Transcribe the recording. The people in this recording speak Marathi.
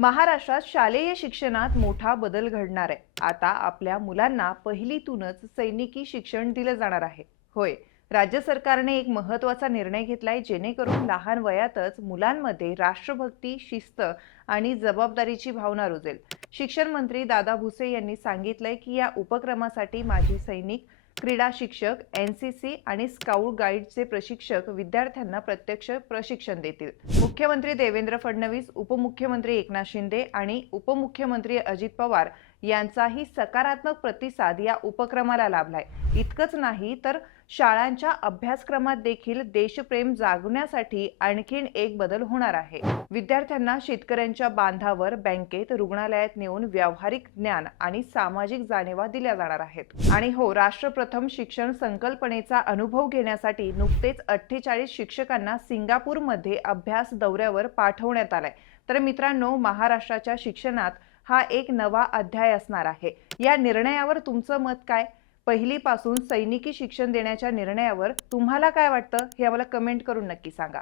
महाराष्ट्रात शालेय शिक्षणात मोठा बदल घडणार आहे. आता आपल्या मुलांना पहिलीतूनच सैनिकी शिक्षण दिलं जाणार आहे. होय राज्य सरकारने एक महत्त्वाचा निर्णय घेतलाय जेणेकरून लहान वयातच मुलांमध्ये राष्ट्रभक्ती शिस्त आणि जबाबदारीची भावना रुजेल. शिक्षण मंत्री दादा भुसे यांनी सांगितलंय की या उपक्रमासाठी माजी सैनिक क्रीडा शिक्षक एन सी सी आणि स्काउट गाईडचे प्रशिक्षक विद्यार्थ्यांना प्रत्यक्ष प्रशिक्षण देतील. मुख्यमंत्री देवेंद्र फडणवीस उपमुख्यमंत्री एकनाथ शिंदे आणि उपमुख्यमंत्री अजित पवार यांचाही सकारात्मक प्रतिसाद या उपक्रमाला लाभलाय. इतकंच नाही तर शाळांच्या अभ्यासक्रमात देखील देशप्रेम जागवण्यासाठी आणखीन एक बदल होणार आहे. विद्यार्थ्यांना शेतकऱ्यांच्या बांधावर बँकेत रुग्णालयात नेऊन व्यावहारिक ज्ञान आणि सामाजिक जाणीवा दिल्या जाणार आहेत. आणि हो राष्ट्रप्रथम शिक्षण संकल्पनेचा अनुभव घेण्यासाठी नुकतेच अठ्ठेचाळीस शिक्षकांना सिंगापूरमध्ये अभ्यास दौऱ्यावर पाठवण्यात आलाय. तर मित्रांनो महाराष्ट्राच्या शिक्षणात हा एक नवा अध्याय असणार आहे. या निर्णयावर तुमचं मत काय? पहिलीपासून सैनिकी शिक्षण देण्याच्या निर्णयावर तुम्हाला काय वाटतं? हे आम्हाला कमेंट करून नक्की सांगा.